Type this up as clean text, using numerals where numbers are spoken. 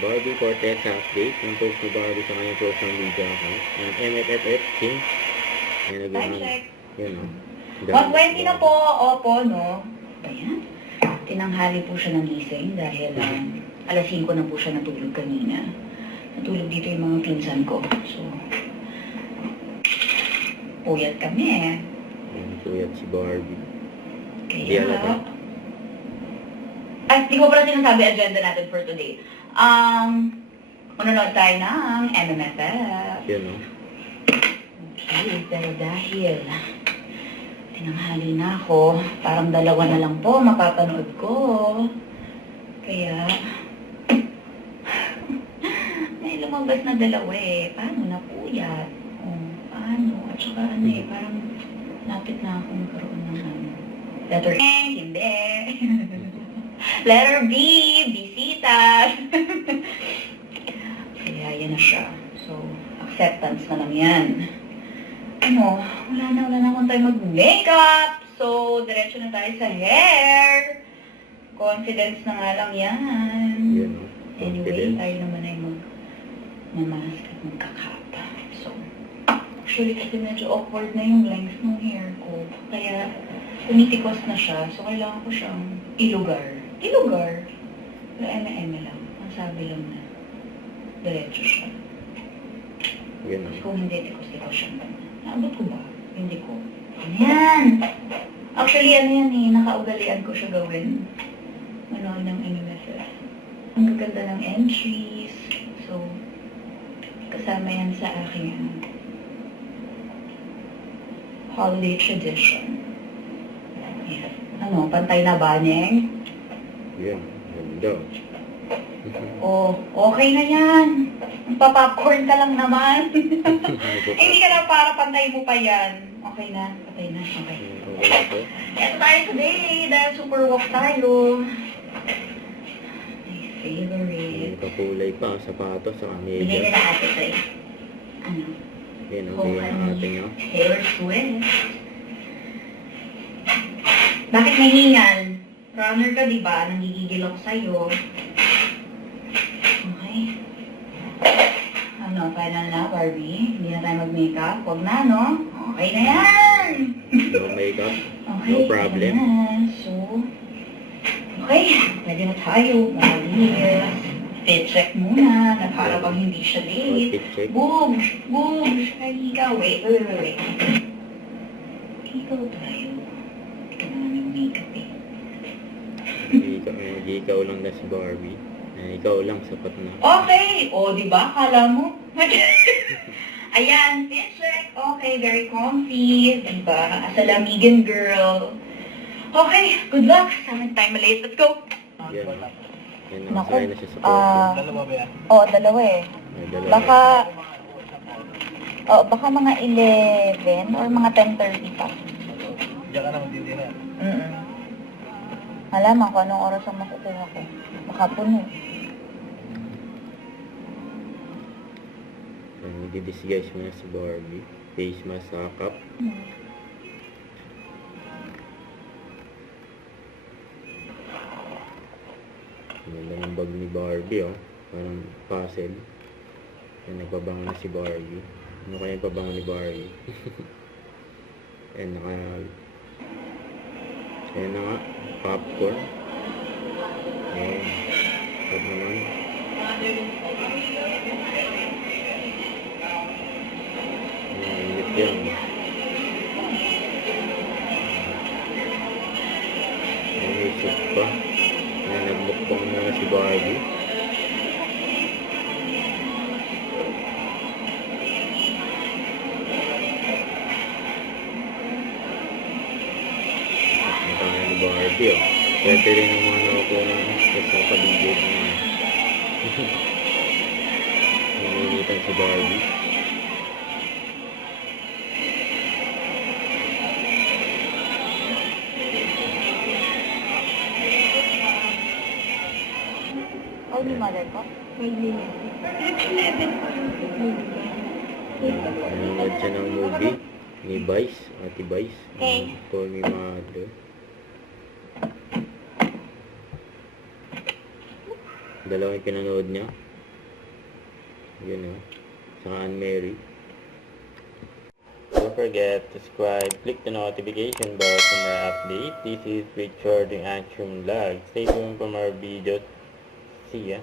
Barbie Cortez update. Ang post ni Barbie sa kanyang social media account. Ang MFFF King. Yan, naging check. Yun, no? 1:20 na po. Opo, no? Ayan. Tinanghali po siya ng gising dahil alas 5 na po siya natulog kanina. Natulog dito yung mga pinsan ko. So, puyat kami eh. Yan, puyat si Barbie. Di Kaya, halata. di ko pala sinasabi agenda natin for today. Manonood tayo ng MMFF. Yun, no? Okay, pero dahil tinanghali na ako, parang 2 na lang po mapapanood ko. Kaya, may lumabas na 2 eh. Paano na puyat? Paano? At saka parang lapit na ako magkaroon ng letter A, hindi. Letter B, bisita. Kaya yan na siya. So, acceptance na lang yan. Wala na akong tayo mag-makeup. So, diretso na tayo sa hair. Confidence na nga lang yan. Yun, no? Anyway, tayo naman ay mag-mask at magkakap. So, actually kasi medyo awkward na yung length ng hair ko. Kaya, tumitikos na siya. So, kailangan ko siyang ilugar. Ilugar? Pero eme-eme lang. Ang sabi lang na diretso siya. Yun, no? Kasi kung hindi, tikos-tikos siya. Naabot ko ba? Hindi ko. Yan! Actually, yan nakaugalian ko siya gawin. Manood ng MMFF. Ang gaganda ng entries. So, kasama yan sa aking holiday tradition. Yan. Pantay na ba, Neng? Yun, ganda. Oh, okay na yan. Magpa-popcorn ka lang naman. Hindi ka lang para pantay mo pa yan. Okay na, patay na. Okay. Okay na po. Ito tayo today dahil super walk tayo. My favorite. Kakulay pa ang sapatos sa Bigay kamilya. nila ate tayo. Yan, ang bigay ng ating, no? Taylor Swift. Bakit nahingal? Runner ka, di ba? Nangigigil ako sa'yo. Okay. Final na, Barbie? Hindi na tayo mag-makeup? Huwag na, no? Okay na yan! No makeup. Okay, No problem. ayan na. So, okay, pwede na tayo. Malinis. Fit check muna. Na para bang hindi siya late. Fit check. Boobs! Boobs! Ay, ikaw. Wait. Ikaw tayo. Hindi ka naman yung makeup eh. Hindi ikaw lang na si Barbie. Ikaw lang, sapat na. Okay! O, di ba? Kala mo? Ayan, fit check. Okay, very comfy. Di ba? As a lamigan girl. Okay, good luck. Sa amin tayo malate. Let's go! Yan. Yan, Naku, nakasaya na siya sa photo. Dalawa ba yan? Oo, 2 eh. May dalawa. Baka mga 11 or mga 10:30 pa. Diyan ka na magdidina. Malaman ko anong oras ang makukuha ko. Baka puno. Nag-disguise mo na si Barbie. Face mask, sakap. Ganda ng bag ni Barbie, oh. Parang puzzle. Yan, nagpabango na si Barbie. Ano kaya yung pabango ni Barbie? Yan, Ayan na nga. Popcorn. Ayan. Pag naman. Init yan. Naisip pa. Nagmukbang na si Barbie. Nakakaya ni Barbie, oh. Pwede rin ang mga nakukunan sa paligid niya. Namimitan si Barbie. Oh, ni mother ko? Hindi. Nanonood siya ng movie ni Vice, Ate Vice. Okay. Call Me Mother. Dalawang yung pinanood niya. Yun o. Saka Anne Mary. Don't forget to subscribe, click the notification bell for more updates. This is Richard in Action Vlog. Stay tuned for more videos. See ya.